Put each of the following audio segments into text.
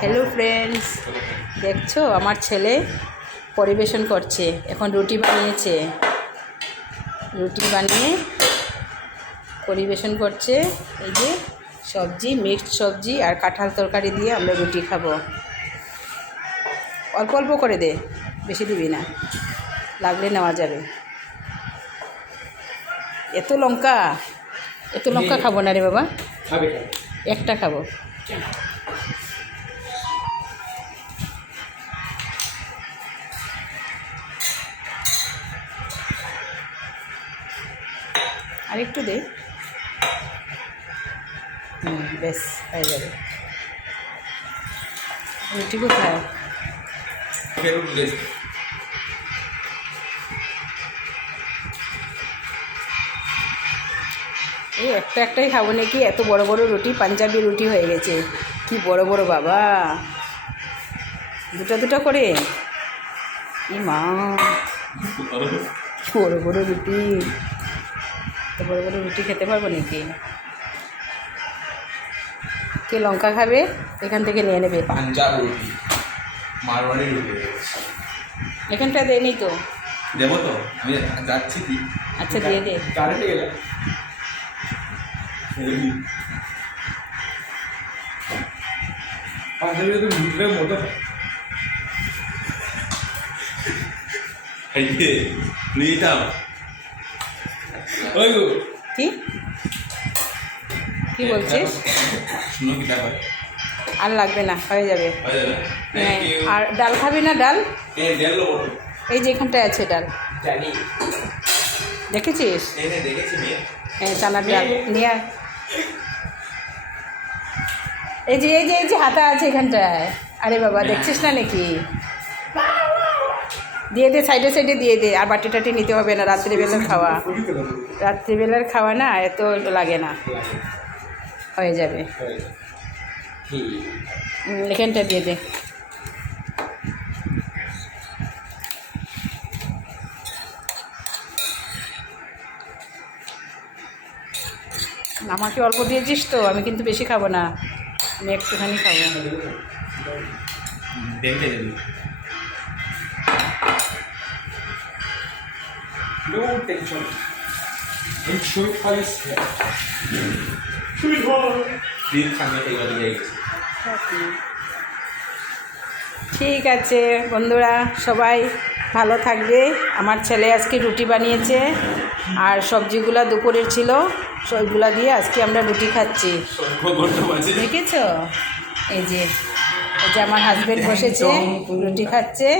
Hello friends, দেখছো আমার ছেলে পরিবেশন করছে। এখন রুটি বানিয়েছে, রুটি বানিয়ে পরিবেশন করছে। এই যে সবজি, মিক্সড সবজি আর কাঁঠাল তরকারি দিয়ে আমরা রুটি খাবো। অল্প অল্প করে দে, বেশি দিবি না, লাগলে নেওয়া যাবে। এত লঙ্কা খাবো না রে বাবা, একটা খাবো। আর একটু দে, বেশ হয়ে যাবে। রুটি কোথায়? এই একটাই খাবো নাকি? এত বড় বড় রুটি, পাঞ্জাবি রুটি হয়ে গেছে। কি বড় বড় বাবা, দুটো করে। ই মা, বড় বড় রুটি, এত বড় বড় রুটি খেতে পারবো নাকি? কে লঙ্কা খাবে এখান থেকে নিয়ে নেবে। পাঞ্জাব রুটি, মারওয়াড়ি রুটি এখানটা দেয়নি তো। দেবো তো, আমি যাচ্ছি কি। আচ্ছা দিয়ে দে। গাড়িতে গেলে পাঞ্জাবি তো মুদ্রের মতো নিয়ে যাও। ওই গো কি বলছিস? শুনো কি ব্যাপার? আর লাগবে না, হয়ে যাবে। হয়ে যাবে। হ্যাঁ, আর ডাল খাবি না? ডাল গেল এই যে এখানটায় আছে ডাল, জানি। দেখেছিস? দেখেছি মেয়ে। হ্যাঁ, চানার ডাল নিয়ে আয়। এই যে হাতা আছে এখানটায়। আরে বাবা, দেখছিস না নাকি? দিয়ে দে, সাইডে সাইডে দিয়ে দে। আর বাটি টাটি নিতে হবে না, রাত্রিবেলার খাওয়া। রাত্রিবেলার খাওয়া না, এত লাগে না, হয়ে যাবে। এখানটা দিয়ে দে। আমাকে অল্প দিয়েছিস তো, আমি কিন্তু বেশি খাবো না, আমি একটুখানি খাবো। দেখতে যাবি। No tension. And shoot for his head. Shoot for. Please, সামনে থেকে গাড়ি যাই। ঠিক আছে বন্ধুরা, সবাই ভালো থাকবে। আমার ছেলে আজকে রুটি বানিয়েছে, আর সবজিগুলা দুপুরের ছিল, সবগুলা দিয়ে আজকে আমরা রুটি খাচ্ছি। দেখেছ? এই যে আমার হাজবেন্ড বসেছে, রুটি খাচ্ছে।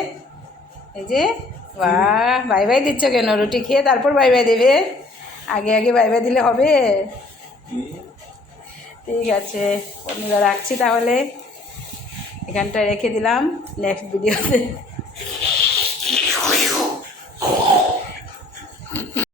এই যে, বাহ, বাই বাই দিচ্ছ কেন? রুটি খেয়ে তারপর বাই বাই দেবে? আগে বাই বাই দিলে হবে? ঠিক আছে বন্ধুরা, রাখছি তাহলে, এখানটা রেখে দিলাম। নেক্সট ভিডিওতে